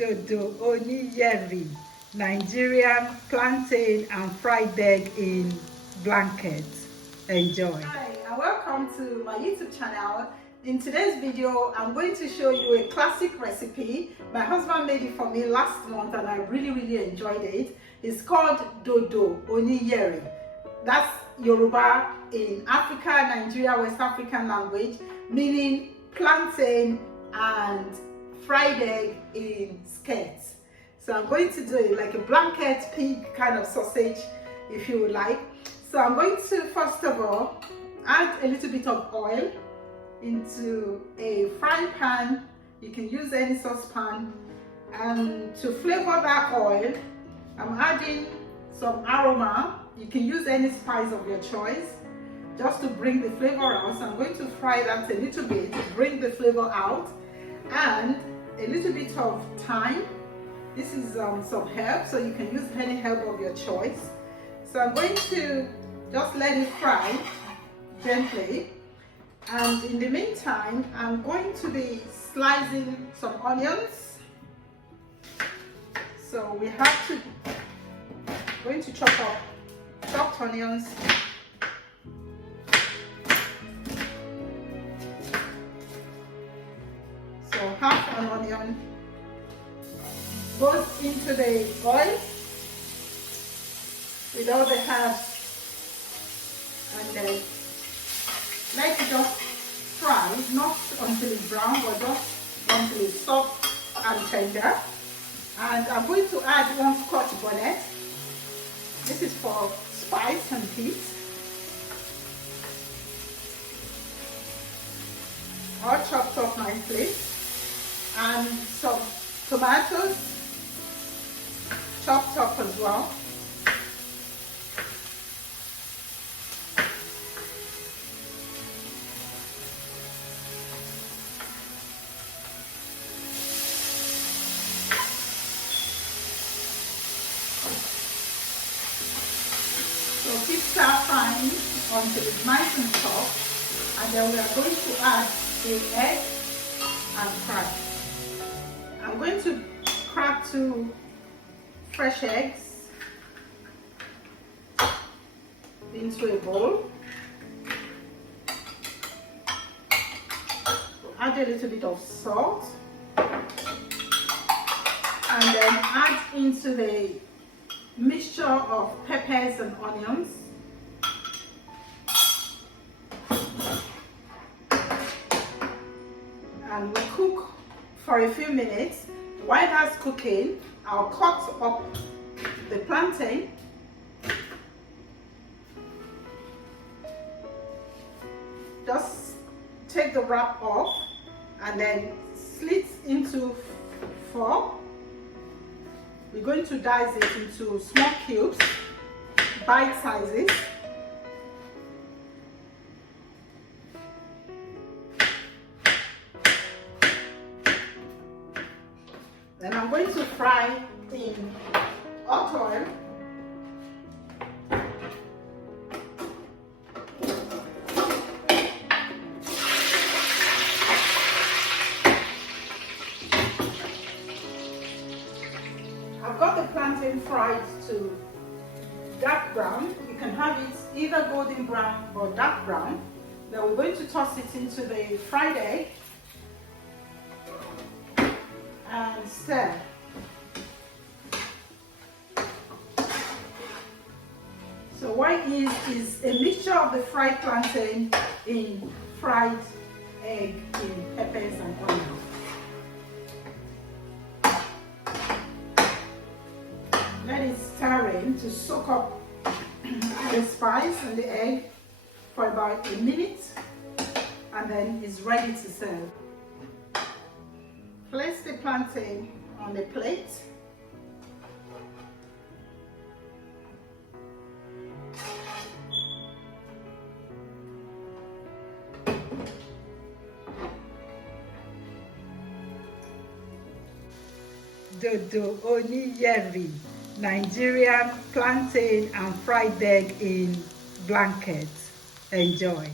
Dodo, Oniyeri, Nigerian plantain and fried egg in blankets. Enjoy. Hi and welcome to my YouTube channel. In today's video, I'm going to show you a classic recipe. My husband made it for me last month and I really enjoyed it. It's called Dodo, Oniyeri. That's Yoruba in Africa, Nigeria, West African language, meaning plantain and fried egg in skirts. So I'm going to do it like a blanket pig kind of sausage, if you would like. So I'm going to first of all add a little bit of oil into a frying pan. You can use any saucepan, and to flavor that oil I'm adding some aroma. You can use any spice of your choice just to bring the flavor out. So I'm going to fry that a little bit to bring the flavor out, and a little bit of thyme. This is some herb, so you can use any herb of your choice. So I'm going to just let it fry gently, and in the meantime I'm going to be slicing some onions. So we have to going to chop up chopped onions. So half an onion goes into the oil with all the herbs, and then let it just fry, not until it's brown, but just until it's soft and tender. And I'm going to add 1 Scotch bonnet. This is for spice and heat. All chopped up nicely. And some tomatoes chopped up as well. So keep frying until it's nice and soft, and then we are going to add the egg and fry. I'm going to crack 2 fresh eggs into a bowl. Add a little bit of salt, and then add into the mixture of peppers and onions. And we cook for a few minutes. While that's cooking, I'll cut up the plantain. Just take the wrap off and then slit into 4. We're going to dice it into small cubes, bite sizes. Then I'm going to fry in hot oil. I've got the plantain fried to dark brown. You can have it either golden brown or dark brown. Then we're going to toss it into the fried egg and stir. So what is a mixture of the fried plantain in fried egg in peppers and onions. Let it stir in to soak up the spice and the egg for about a minute, and then it's ready to serve. Place the plantain on the plate. Dodo, Oniyeri, Nigerian plantain and fried egg in blankets. Enjoy.